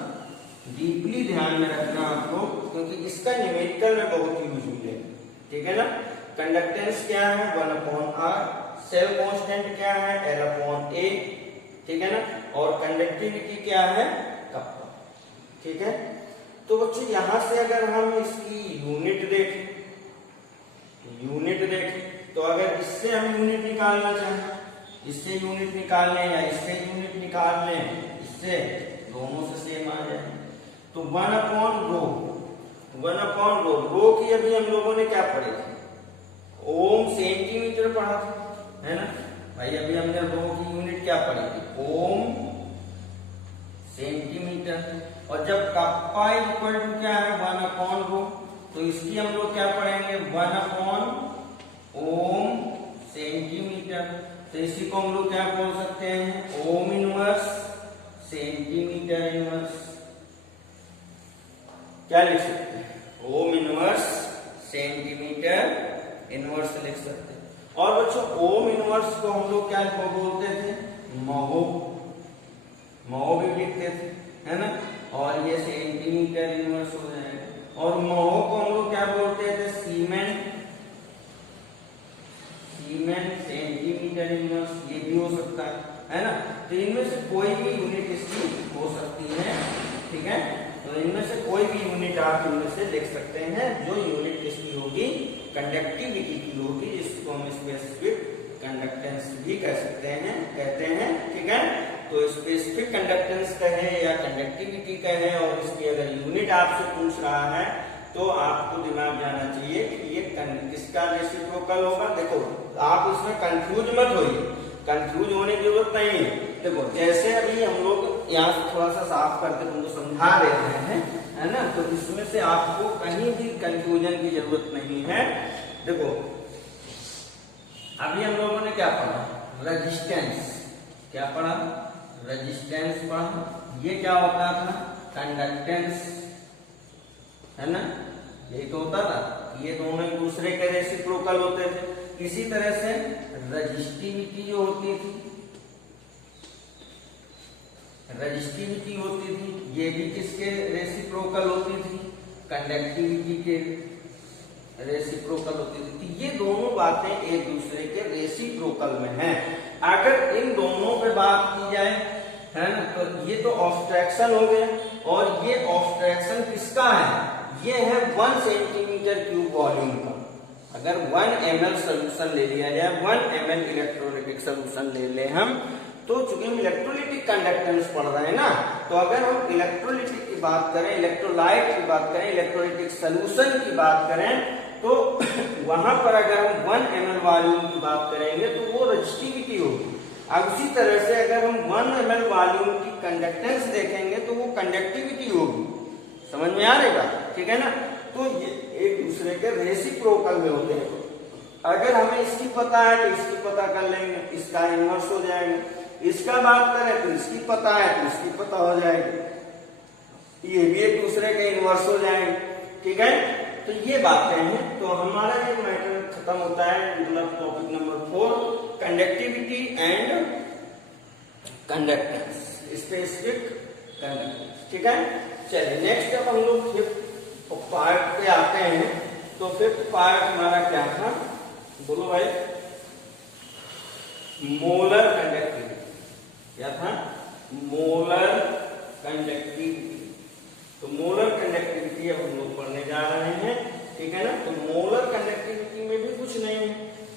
डीपली ध्यान में रखना आप लोग, क्योंकि इसका न्यूमेरिकल में बहुत यूज मिलेगा, ठीक है ना। कंडक्टेंस क्या है 1/r, सेल कांस्टेंट क्या है L/A, ठीक है ना, और कंडक्टिविटी क्या है कप्पा, ठीक है। तो बच्चों यहां से अगर हम इसकी यूनिट देखें, तो अगर इससे हम यूनिट निकालना चाहें, इससे यूनिट निकाल लें या इससे यूनिट निकाल लें, इससे दोनों से सेम आ जाए, तो 1/ρ रो की अभी हम लोगों ने क्या पढ़ी थी, ओम सेंटीमीटर पढ़ा था, है ना भाई। अभी हमने रो की यूनिट क्या पढ़ी थी, ओम सेंटीमीटर। और जब कप्पा इक्वल टू क्या है 1/ρ, तो इसकी हम लोग क्या पढ़ेंगे 1/ओम सेंटीमीटर। तो इसी को हम लोग क्या बोल सकते हैं, ओम इनवर्स सेंटीमीटर इनवर्स, क्या लिख सकते हैं, ओम इनवर्स सेंटीमीटर इनवर्स लिख सकते हैं। और बच्चों ओम इनवर्स को हम लोग क्या बोलते थे, महो, महो भी लिखते थे, है ना। और ये सेंटीमीटर इनवर्स हो जाएगा। और महो को हम लोग क्या बोलते थे, सीमेन, सीमेन सेंटीमीटर इनवर्स, ये भी हो सकता है ना। तो इनमें से कोई भी यूनिट इसकी हो सकती है, ठीक है। तो इनमें से कोई भी यूनिट आप इनमें से लिख सकते हैं, जो यूनिट किसकी होगी, कंडक्टिविटी की होगी, जिसको हम स्पेसिफिक कंडक्टेंस भी कह सकते हैं, कहते हैं, ठीक है। तो स्पेसिफिक कंडक्टेंस कहें या कंडक्टिविटी कहें, और इसकी अगर यूनिट आपसे पूछ रहा है तो आपको दिमाग जाना चाहिए कि ये किसका रेसिप्रोकल होगा। देखो आप इसमें कंफ्यूज मत होइए, कंफ्यूज होने की जरूरत नहीं है। देखो जैसे अभी हम लोग यहाँ से थोड़ा सा साफ करके तुमको समझा रहे हैं, है ना, तो इसमें से आपको कहीं भी कंफ्यूजन की जरूरत नहीं है। देखो अभी हम लोगों ने क्या पढ़ा, रेजिस्टेंस, क्या पढ़ा, रेजिस्टेंस पढ़ा। ये क्या होता था, कंडक्टेंस, है ना, यही तो होता था, ये दोनों एक दूसरे के रेसिप्रोकल होते थे। इसी तरह से रजिस्टिविटी जो होती थी, रजिस्टिविटी होती थी, ये भी किसके रेसिप्रोकल होती थी, कंडक्टिविटी के रेसिप्रोकल होती थी। तो ये दोनों बातें एक दूसरे के रेसिप्रोकल में हैं। अगर इन दोनों पे बात की जाए, है ना, तो ये तो ऑब्स्ट्रैक्शन हो गया, और ये ऑब्स्ट्रैक्शन किसका है, ये है 1 सेंटीमीटर क्यूब वॉल्यूम का। अगर 1 ml सोल्यूशन ले लिया जाए, 1 ml इलेक्ट्रोलाइटिक सोल्यूशन ले ले हम, तो चूंकि हम इलेक्ट्रोलाइटिक कंडक्टेंस पढ़ रहे हैं ना, तो अगर हम इलेक्ट्रोलाइटिक की बात करें, इलेक्ट्रोलाइट की बात करें, इलेक्ट्रोलाइटिक सोल्यूशन की बात करें, तो वहां पर अगर हम 1 ml वॉल्यूम की बात करेंगे तो वो रजिस्टिविटी होगी। अब उसी तरह से अगर हम 1 ml वॉल्यूम की कंडक्टेंस देखेंगे तो वो कंडक्टिविटी होगी। समझ में आ रहेगा, ठीक है ना। तो ये एक दूसरे के रेसिप्रोकल में होते हैं। अगर हमें इसकी पता है तो इसकी पता कर लेंगे, इसका इनवर्स हो जाएगा। इसका बात करें तो इसकी पता है तो इसकी पता हो जाएगी, ये भी एक दूसरे के इनवर्स हो जाएंगे, ठीक है। तो ये बातें हैं। तो हमारा ये मैटर खत्म होता है, मतलब topic number 4, conductivity and conductance, specific conductance, ठीक है। चलिए नेक्स्ट जब हम लोग 5th पार्ट पे आते हैं, तो 5th पार्ट हमारा क्या था, बोलो भाई, मोलर कंडक्टिविटी, क्या था? Molar conductivity. तो मोलर कंडक्टिविटी अब हम लोग पढ़ने जा रहे हैं, ठीक है ना। तो मोलर कंडक्टिविटी में भी कुछ नहीं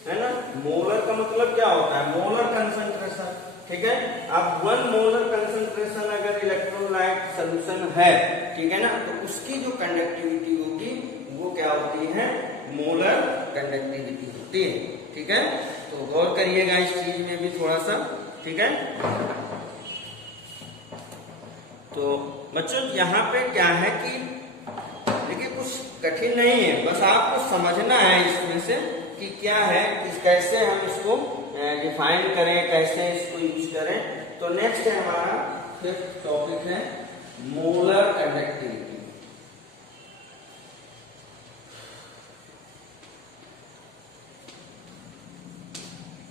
है ना। मोलर का मतलब क्या होता है? मोलर कंसंट्रेशन, ठीक है। अब 1 मोलर कंसंट्रेशन अगर इलेक्ट्रोलाइट सोल्यूशन है, ठीक है ना, तो उसकी जो कंडक्टिविटी होगी वो क्या होती है? मोलर कंडक्टिविटी होती है, ठीक है। तो गौर करिएगा इस चीज में भी थोड़ा सा, ठीक है। तो बच्चों यहाँ पे क्या है कि देखिए कुछ कठिन नहीं है, बस आपको समझना है इसमें से कि क्या है, कि कैसे हम इसको डिफाइन करें, कैसे इसको यूज करें। तो नेक्स्ट है हमारा 5th टॉपिक है मोलर कंडक्टिविटी।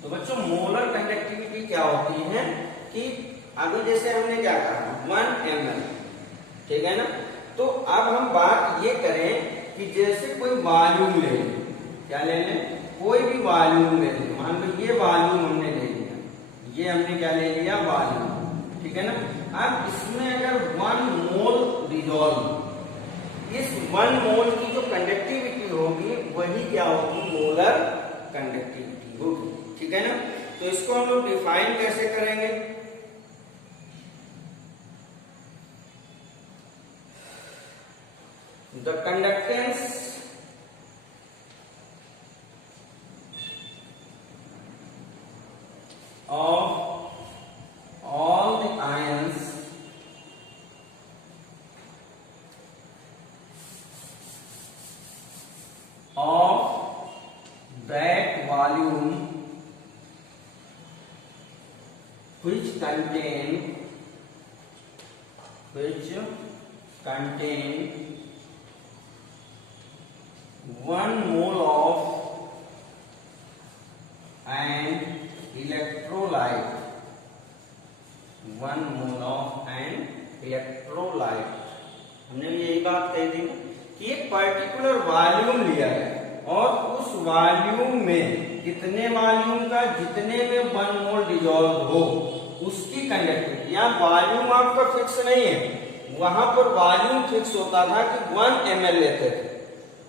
तो बच्चों मोलर कंडक्टिविटी क्या होती है कि अभी जैसे हमने क्या कहा 1 ml, ठीक है ना। तो अब हम बात ये करें कि जैसे कोई वॉल्यूम ले लें, क्या ले लें? कोई भी वॉल्यूम ले लें। मान लो ये वॉल्यूम हमने ले लिया, ये हमने क्या ले लिया? वॉल्यूम, ठीक है ना। अब इसमें अगर 1 मोल डिजॉल्व, इस 1 मोल की जो कंडक्टिविटी होगी वही क्या होगी? मोलर कंडक्टिविटी होगी, ठीक है ना। तो इसको हम लोग डिफाइन कैसे करेंगे? The conductance of all the ions of that volume which contain 1 mole of an electrolyte, 1 mole of an electrolyte। हमने यही बात कही थी कि एक पर्टिकुलर वॉल्यूम लिया है और उस वॉल्यूम में कितने वॉल्यूम का, जितने में 1 मोल डिजॉल्व हो उसकी कंडक्टिविटी। यहाँ वॉल्यूम आपका फिक्स नहीं है, वहां पर वॉल्यूम फिक्स होता था कि 1 ml लेते थे।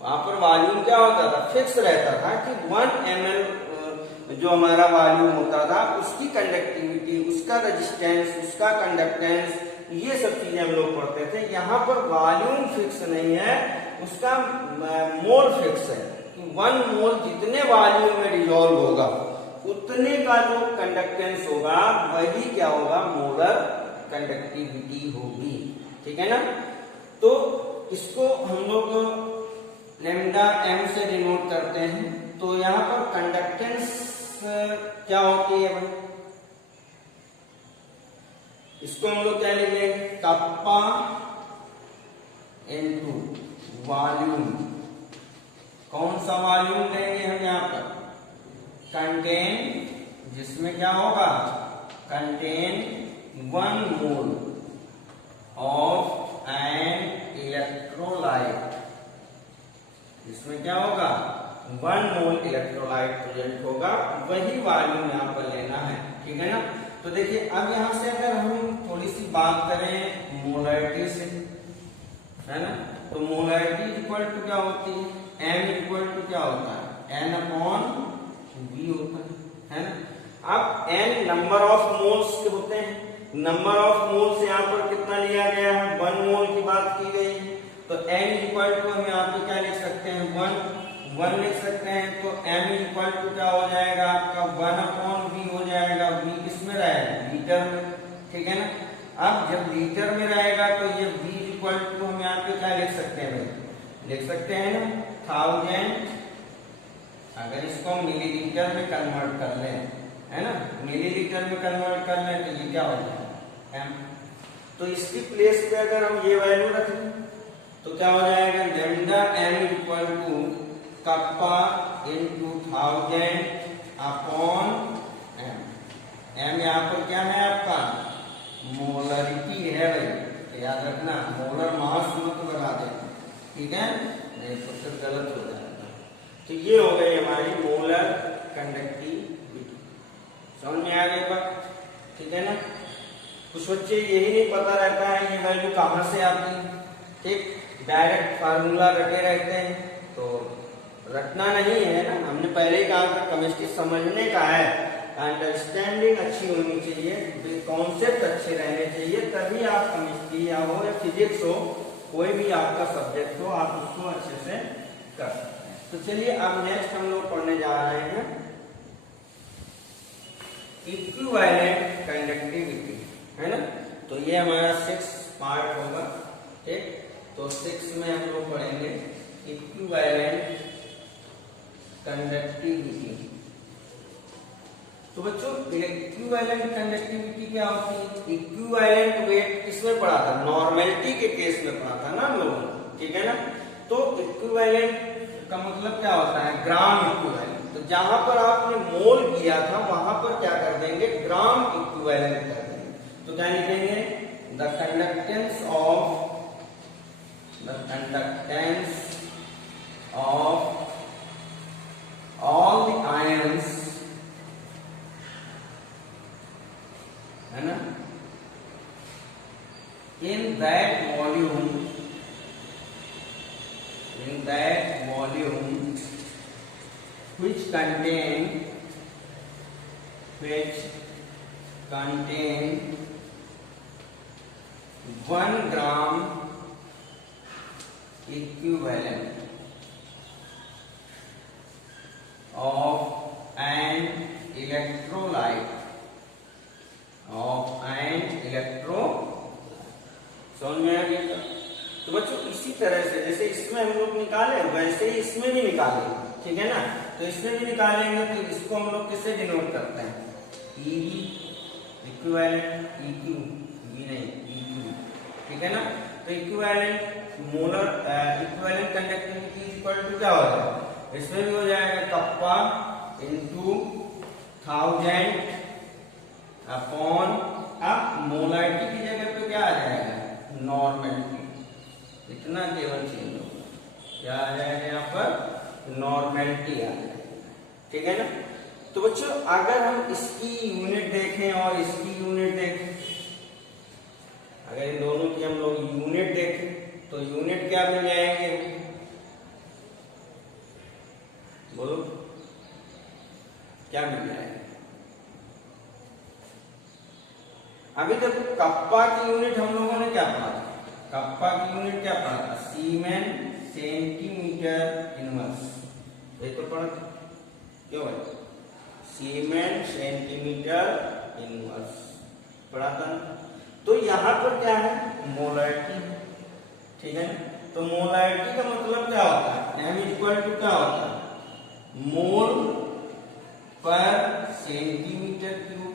वहां पर वॉल्यूम क्या होता था? फिक्स रहता था कि 1 ml जो हमारा वॉल्यूम होता था उसकी कंडक्टिविटी, उसका रेजिस्टेंस, उसका कंडक्टेंस, ये सब चीजें हम लोग पढ़ते थे। यहाँ पर वॉल्यूम फिक्स नहीं है, उसका मोल फिक्स है कि 1 मोल जितने वॉल्यूम में डिजॉल्व होगा उतने का जो कंडक्टेंस होगा वही क्या होगा? मोलर कंडक्टिविटी होगी, ठीक है ना। तो इसको हम लोग लैम्डा m से डिनोट करते हैं। तो यहाँ पर कंडक्टेंस क्या होती है भाई? इसको हम लोग क्या लिख लेंगे? Kappa into volume. कौन सा वॉल्यूम लेंगे हम यहाँ पर? कंटेन, जिसमें क्या होगा? Contain 1 mole of an electrolyte, इसमें क्या होगा? 1 मोल इलेक्ट्रोलाइट प्रेजेंट होगा, वही वॉल्यूम यहाँ पर लेना है, ठीक है ना। तो देखिए अब यहाँ से अगर हम थोड़ी सी बात करें मोलरिटी से, है ना, तो मोलरिटी इक्वल टू क्या होती है? m इक्वल टू क्या होता है? n अपॉन v होता है ना। अब n नंबर ऑफ मोल्स के होते हैं, नंबर ऑफ मोल्स यहाँ पर कितना लिया गया है? 1 मोल की बात की गई है। तो n इक्वल टू हम यहाँ पे क्या लिख सकते हैं? 1 लिख सकते हैं। तो m इक्वल टू क्या हो जाएगा आपका? 1 अपॉन v हो जाएगा। v किस में रहेगा? लीटर में, ठीक है ना। अब जब लीटर में रहेगा तो ये v इक्वल टू हम यहाँ पे क्या लिख सकते हैं भाई? लिख सकते हैं ना 1000। अगर इसको हम मिलीलीटर में कन्वर्ट कर लें, है ना, मिलीलीटर में कन्वर्ट कर लें तो ये क्या हो जाएगा? m। तो इसकी प्लेस पे अगर हम ये वैल्यू रख लें तो क्या हो जाएगा? Lambda m equal to kappa into 1000 upon m। m यहाँ पर क्या है आपका? मोलरिटी है भाई, तो याद रखना मोलर मास मत लगा देना, ठीक है, नहीं तो फिर गलत हो जाएगा। तो ये हो गई हमारी मोलर कंडक्टिविटी। समझ में आ गई बात? ठीक है ना। कुछ बच्चे यही नहीं पता रहता है ये वैल्यू कहाँ से आती है, ठीक, डायरेक्ट फार्मूला रटे रहते हैं। तो रटना नहीं है ना, हमने पहले ही कहा था केमिस्ट्री समझने का है, अंडरस्टैंडिंग अच्छी होनी चाहिए, कॉन्सेप्ट अच्छे रहने चाहिए, तभी आप केमिस्ट्री या हो या फिजिक्स हो, कोई भी आपका सब्जेक्ट हो, आप उसको अच्छे से कर सकते हैं। तो चलिए अब नेक्स्ट हम लोग पढ़ने जा रहे हैं इक्विवेलेंट कंडक्टिविटी, है ना। तो ये हमारा 6 पार्ट होगा, ठीक। तो 6 में हम लोग पढ़ेंगे इक्विवेलेंट कंडक्टिविटी। तो बच्चों इक्विवेलेंट कंडक्टिविटी क्या होती है? इक्विवेलेंट वेट किसमें पढ़ा था? नॉर्मेलिटी के केस में पढ़ा था ना हम लोगों ने, ठीक है ना। तो इक्विवेलेंट का मतलब क्या होता है? Gram equivalent. तो जहां पर आपने मोल किया था वहां पर क्या कर देंगे? ग्राम इक्विवेलेंट कर देंगे। तो क्या लिखेंगे? The conductance of all the ions, है ना, in that volume which contain 1 gram equivalent of an electrolyte समझ में आ गया? तो बच्चों इसी तरह से जैसे इसमें हम लोग निकाले वैसे ही इसमें भी निकालेंगे, ठीक है ना। तो इसमें भी निकालेंगे तो इसको हम लोग किससे डिनोट करते हैं? Ev इक्विवेलेंट, Eq V नहीं Eq, ठीक है ना। तो equivalent molar equivalent conductivity equal to क्या हो जाएगा? इसमें भी हो जाएगा कप्पा इंटू 1000 अपॉन, अब मोलारिटी की जगह पे क्या आ जाएगा? नॉर्मेलिटी। इतना केवल चेंज होगा, क्या आ जाएगा यहाँ पर? नॉर्मेलिटी आ जाएगा, ठीक है ना। तो बच्चों अगर हम इसकी यूनिट देखें और इसकी यूनिट देखें, अगर इन दोनों की हम लोग यूनिट देखें तो यूनिट क्या मिल जाएंगे? बोलो क्या मिल जाएगा? अभी देखो कप्पा की यूनिट हम लोगों ने क्या पढ़ा था? कप्पा की यूनिट क्या पढ़ा था? सीमेन सेंटीमीटर इनवर्स, ये तो पढ़ा था, क्यों भाई? सीमेन सेंटीमीटर इनवर्स पढ़ा था ना। तो यहाँ पर क्या है? मोलारिटी, ठीक है ना। तो मोलारिटी का मतलब क्या होता है? m इक्वल टू क्या होता है? मोल पर सेंटीमीटर क्यूब,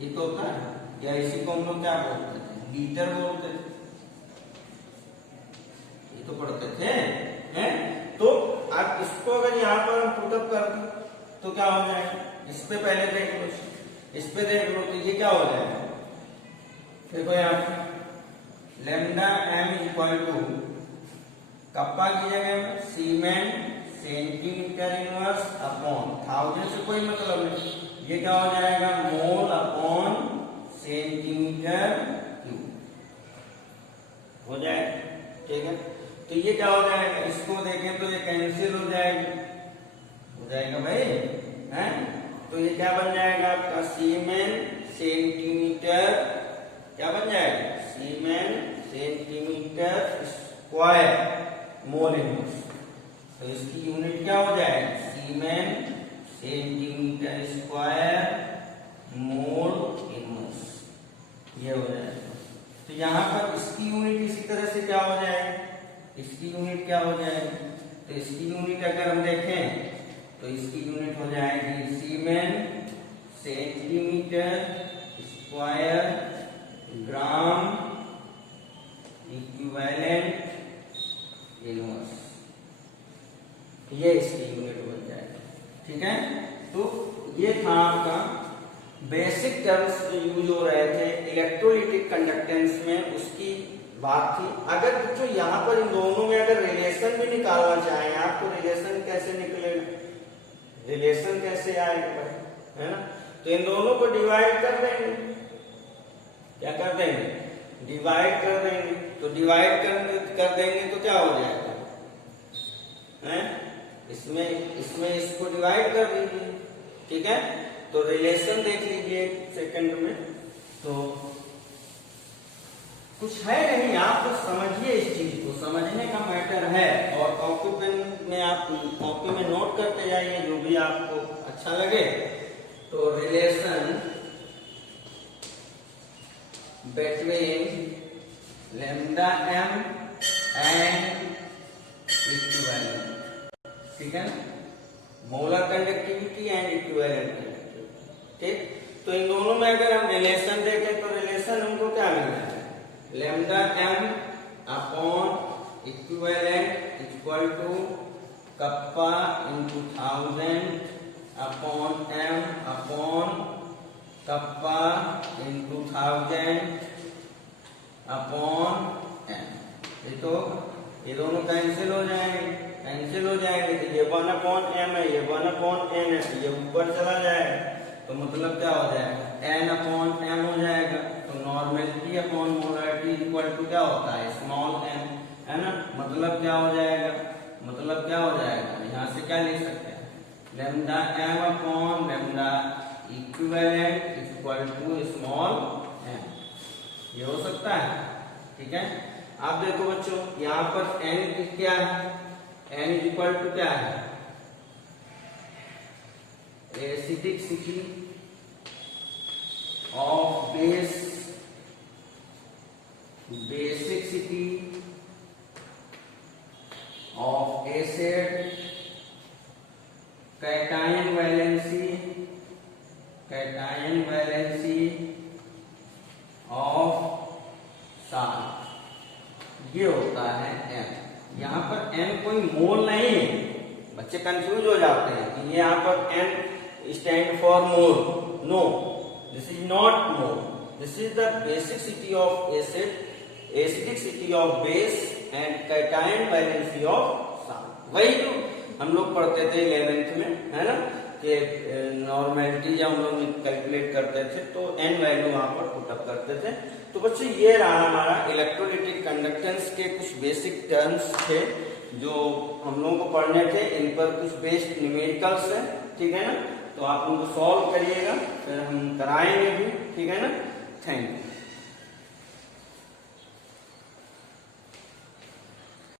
ये तो होता है। या इसी को हम लोग क्या बोलते थे? लीटर बोलते थे, ये तो पढ़ते थे, हैं? तो आप इसको अगर यहाँ पर हम पुटअप कर दें तो क्या हो जाएगा? इस पे पहले देख लो, इस पे देख लो, तो ये क्या हो जाएगा? देखो यहाँ पे lambda m equal to kappa की जगह में सीमेन सेंटीमीटर इनवर्स अपॉन 1000 से कोई मतलब नहीं, ये क्या हो जाएगा? मोल अपॉन सेंटीमीटर क्यूब हो जाएगा, ठीक है। तो ये क्या हो जाएगा? इसको देखें तो ये कैंसिल हो जाएगा भाई, हैं? तो ये क्या बन जाएगा आपका? सीमेन सेंटीमीटर, क्या बन जाएगा? सीमेन सेंटीमीटर स्क्वायर मोल इनवर्स। तो इसकी यूनिट क्या हो जाएगा? सीमेन सेंटीमीटर स्क्वायर मोल इनवर्स, ये हो जाएगा। तो यहाँ पर इसकी यूनिट इसी तरह से क्या हो जाएगी? इसकी यूनिट क्या हो जाएगी? तो इसकी यूनिट अगर हम देखें तो इसकी यूनिट हो जाएगी siemens centimetre square gram equivalent inverse, ये इसकी यूनिट बन जाएगी, ठीक है। तो ये था आपका बेसिक टर्म्स जो यूज हो रहे थे इलेक्ट्रोलिटिक कंडक्टेंस में, उसकी बात थी। अगर बच्चों यहाँ पर इन दोनों में अगर रिलेशन भी निकालना चाहें आप, तो रिलेशन कैसे निकलेगा? रिलेशन कैसे आएगा भाई, है ना। तो इन दोनों को डिवाइड कर देंगे। क्या कर देंगे? डिवाइड कर देंगे। तो डिवाइड कर देंगे तो क्या हो जाएगा? हैं? इसमें इसको डिवाइड कर दीजिए। ठीक है, तो रिलेशन देख लीजिए एक सेकंड में। तो कुछ है नहीं, आप तो समझिए इस चीज को, समझने का मैटर है। और कॉपी पेन में आप कॉपी में नोट करते जाइए जो भी आपको अच्छा लगे। तो relation between lambda m and equivalent, ठीक है, molar conductivity and equivalent conductivity. ठीक, तो इन दोनों में अगर हम रिलेशन देखें तो रिलेशन हमको क्या मिलना है? Lambda m upon equivalent equal to kappa into 1000 upon m upon kappa into 1000 upon m। ये दोनों कैंसिल हो जाएंगे, तो ये 1 अपॉन m है, ये 1 अपॉन n है, तो ये ऊपर चला जाएगा। तो मतलब क्या हो जाएगा? n अपॉन m हो जाएगा। तो normality upon molarity equal to क्या होता है? स्मॉल m, है ना। मतलब क्या हो जाएगा? यहाँ से क्या लिख सकते हैं? Lambda m upon lambda equivalent equal to small m। ये हो सकता है। ठीक है, आप देखो बच्चों, यहाँ पर n क्या है? n इक्वल टू क्या है? Acidity of basicity of acid, cation valency of salt. ये होता है m। यहाँ पर n कोई मोल नहीं है, बच्चे कंफ्यूज हो जाते हैं कि ये यहाँ पर n stand for mole. No, this is not mole, this is the basicity of acid, acidity of base and cation valency of salt. वही तो हम लोग पढ़ते थे 11th में, है ना, कि नॉर्मेलिटी जब हम लोग कैलकुलेट करते थे तो n वैल्यू वहां पर पुटअप करते थे। तो बच्चों ये रहा हमारा इलेक्ट्रोलिटिक कंडक्टेंस के कुछ बेसिक टर्म्स थे जो हम लोगों को पढ़ने थे। इन पर कुछ बेस्ड न्यूमेरिकल्स है, ठीक है ना। तो आप उनको सॉल्व करिएगा, फिर हम कराएंगे भी, ठीक है ना। Thank you.